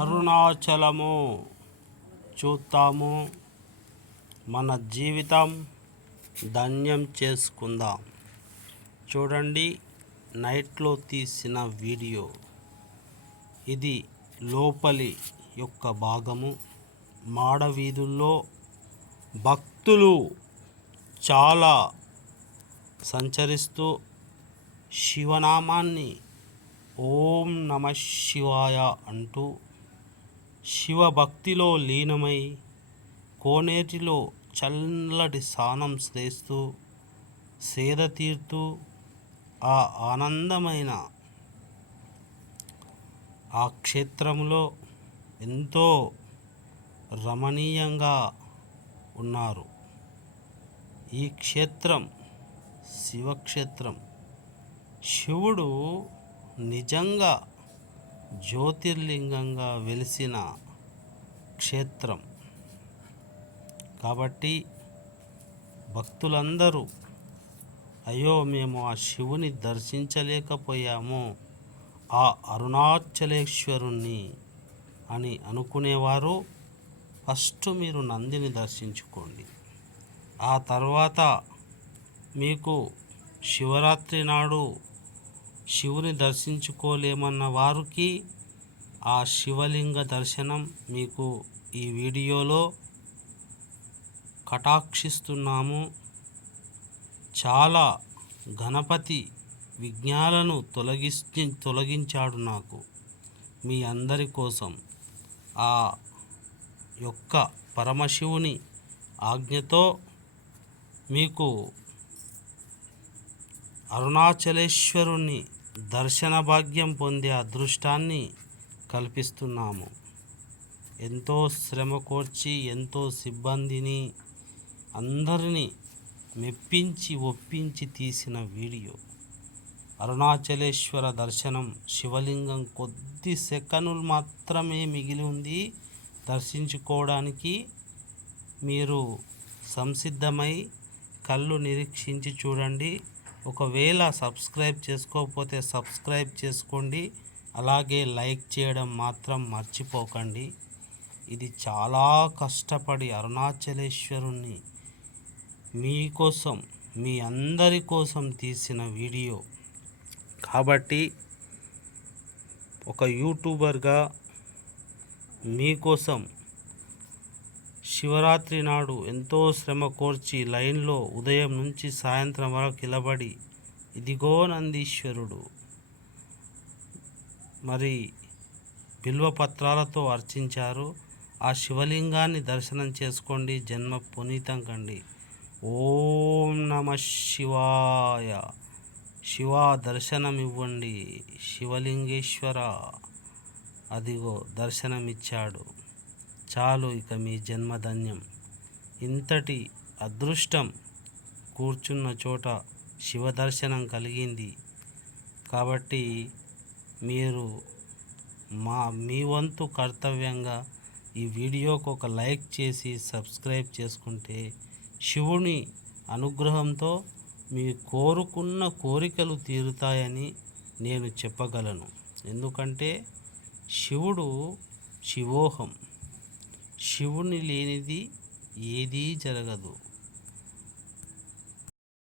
అరుణాచలము చూద్దాము, మన జీవితం ధన్యం చేసుకుందాం. చూడండి, నైట్లో తీసిన వీడియో ఇది. లోపలి యొక్క భాగము. మాడవీధుల్లో భక్తులు చాలా సంచరిస్తూ శివనామాన్ని ఓం నమ శివాయ అంటూ శివభక్తిలో లీనమై కోనేటిలో చల్లటి స్నానం చేస్తూ సేద తీరుతూ ఆ ఆనందమైన ఆ క్షేత్రంలో ఎంతో రమణీయంగా ఉన్నారు. ఈ క్షేత్రం శివక్షేత్రం. శివుడు నిజంగా జ్యోతిర్లింగంగా వెలిసిన క్షేత్రం కాబట్టి భక్తులందరూ అయ్యో మేము ఆ శివుని దర్శించలేకపోయాము, ఆ అరుణాచలేశ్వరుణ్ణి అని అనుకునేవారు ఫస్ట్ మీరు నందిని దర్శించుకోండి. ఆ తర్వాత మీకు శివరాత్రి నాడు శివుని దర్శించుకోలేమన్న వారికి ఆ శివలింగ దర్శనం మీకు ఈ వీడియోలో కటాక్షిస్తున్నాము. చాలా గణపతి విఘ్నాలను తొలగించాడు నాకు మీ అందరి కోసం. ఆ యొక్క పరమశివుని ఆజ్ఞతో మీకు అరుణాచలేశ్వరుని దర్శన భాగ్యం పొందే అదృష్టాన్ని కల్పిస్తున్నాము. ఎంతో శ్రమ కోర్చి ఎంతో సిబ్బందిని అందరినీ మెప్పించి ఒప్పించి తీసిన వీడియో. అరుణాచలేశ్వర దర్శనం. శివలింగం కొద్ది సెకనులు మాత్రమే మిగిలి ఉంది దర్శించుకోవడానికి. మీరు సంసిద్ధమై కళ్ళు నిరీక్షించి చూడండి. ఒకవేళ సబ్స్క్రైబ్ చేసుకోకపోతే సబ్స్క్రైబ్ చేసుకోండి. అలాగే లైక్ చేయడం మాత్రం మర్చిపోకండి. ఇది చాలా కష్టపడి అరుణాచలేశ్వరుణ్ణి మీకోసం మీ అందరి కోసం తీసిన వీడియో కాబట్టి ఒక యూట్యూబర్గా మీకోసం శివరాత్రి నాడు ఎంతో శ్రమ కోర్చి లైన్లో ఉదయం నుంచి సాయంత్రం వరకు నిలబడి ఇదిగో నందీశ్వరుడు మరి బిల్వపత్రాలతో అర్చించారు. ఆ శివలింగాన్ని దర్శనం చేసుకోండి, జన్మ పునీతం కండి. ఓం నమ శివాయ. శివ దర్శనం ఇవ్వండి. శివలింగేశ్వర అదిగో దర్శనమిచ్చాడు. చాలు, ఇక మీ జన్మధన్యం. ఇంతటి అదృష్టం కూర్చున్న చోట శివ దర్శనం కలిగింది కాబట్టి మీరు మీ వంతు కర్తవ్యంగా ఈ వీడియోకు ఒక లైక్ చేసి సబ్స్క్రైబ్ చేసుకుంటే శివుని అనుగ్రహంతో మీ కోరుకున్న కోరికలు తీరుతాయని నేను చెప్పగలను. ఎందుకంటే శివుడు శివోహం. శివుని లేనిది ఏదీ జరగదు.